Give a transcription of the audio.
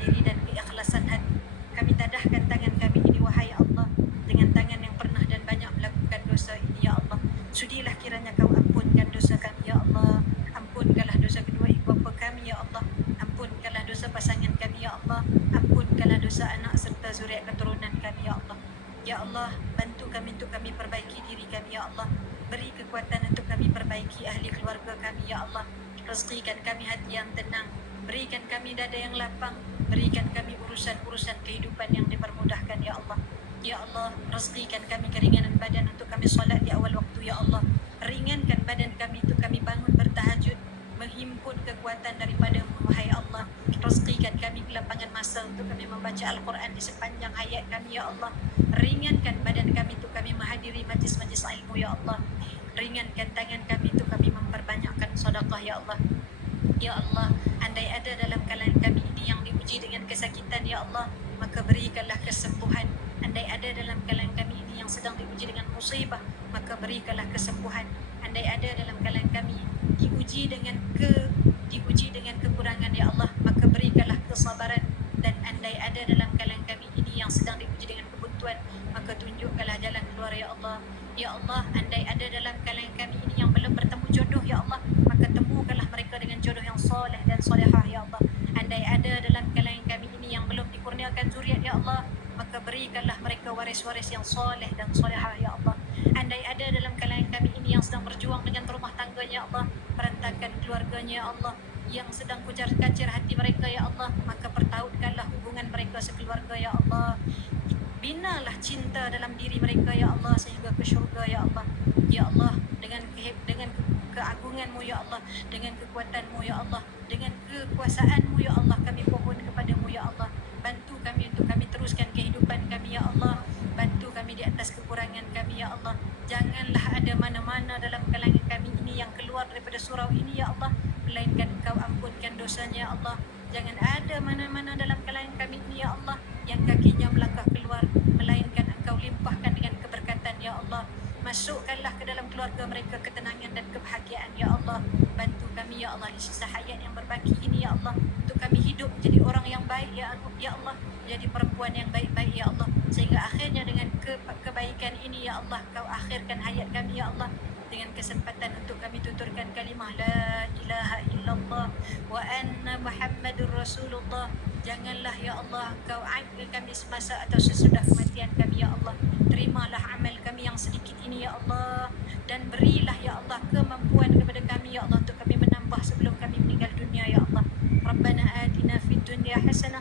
diri dan keikhlasan hati. Kami tadahkan tangan kami ini, wahai Allah, dengan tangan yang pernah dan banyak melakukan dosa ini, ya Allah. Sudilah kiranya kau ampunkan dosa kami, ya Allah. Ampunkanlah dosa kedua ibu bapa kami, ya Allah. Ampunkanlah dosa pasangan kami, ya Allah. Ampunkanlah dosa anak serta zuriat keturunan kami, ya Allah. Ya Allah, bantu kami untuk kami perbaiki diri kami, ya Allah. Beri kekuatan untuk kami perbaiki ahli keluarga kami, ya Allah. Rezekikan kami hati yang tenang, berikan kami dada yang lapang, berikan kami urusan-urusan kehidupan yang dipermudahkan, ya Allah. Ya Allah, rezekikan kami keringanan badan untuk kami solat di awal waktu, ya Allah. Ringankan badan kami untuk kami bangun bertahajud, menghimpun kekuatan daripada-Mu, wahai Allah. Rezekikan kami kelapangan masa untuk kami membaca Al-Quran di sepanjang hayat kami, ya Allah. Ringankan badan kami untuk kami menghadiri majlis-majlis ilmu, ya Allah. Ringankan tangan kami untuk kami memperbanyakkan sedekah, ya Allah. Ya Allah, andai ada dalam kalangan kami ini yang diuji dengan kesakitan, ya Allah, maka berikanlah kesembuhan. Andai ada dalam kalangan kami ini yang sedang diuji dengan musibah, maka berikanlah kesembuhan. Andai ada dalam kalangan kami diuji dengan kekurangan, ya Allah, maka berikanlah kesabaran. Dan andai ada dalam kalangan kami ini yang sedang diuji dengan kebuntuan, maka tunjukkanlah jalan keluar, ya Allah. Ya Allah, andai ada dalam kalangan kami ini yang belum bertemu jodoh, ya Allah, maka temukanlah mereka dengan jodoh yang soleh dan solehah, ya Allah. Andai ada dalam kalangan kami ini yang belum dikurniakan zuriat, ya Allah, maka berikanlah mereka waris-waris yang soleh dan solehah, ya Allah. Andai ada dalam kalangan kami ini yang sedang berjuang dengan rumah tangganya, ya Allah, berantakan keluarganya, ya Allah, yang sedang kucar-kacir hati mereka, ya Allah, maka pertautkanlah hubungan mereka sekeluarga, ya Allah. Binalah cinta dalam diri mereka, ya Allah, sehingga ke syurga, ya Allah. Ya Allah, dengan keagungan-Mu, ya Allah, dengan kekuatan-Mu, ya Allah, dengan kekuasaan-Mu, ya Allah, kami mohon kepada-Mu, ya Allah. Bantu kami untuk kami teruskan kehidupan kami, ya Allah. Bantu kami di atas kekurangan kami, ya Allah. Janganlah ada mana-mana dalam kalangan kami ini yang keluar daripada surau ini, ya Allah, melainkan Engkau ampunkan dosanya, ya Allah. Jangan ada mana-mana dalam kalangan kami ini, ya Allah, yang kakinya melangkah keluar, melainkan Engkau limpahkan dengan keberkatan, ya Allah. Masukkanlah ke dalam keluarga mereka ketenangan dan kebahagiaan, ya Allah. Bantu kami, ya Allah, di sisa hayat yang berbaki ini, ya Allah, untuk kami hidup menjadi orang yang baik, ya Allah, menjadi perempuan yang baik-baik, ya Allah, sehingga akhirnya dengan kebaikan ini, ya Allah, Kau akhirkan hayat kami, ya Allah, dengan kesempatan untuk kami tuturkan kalimah la ilaha illallah wa anna Muhammadur Rasulullah. Janganlah, ya Allah, Kau aib kami semasa atau sesudah kematian kami, ya Allah. Terimalah amal kami yang sedikit ini, ya Allah, dan berilah, ya Allah, kemampuan kepada kami, ya Allah, untuk kami menambah sebelum kami meninggal dunia, ya Allah. Rabbana atina fid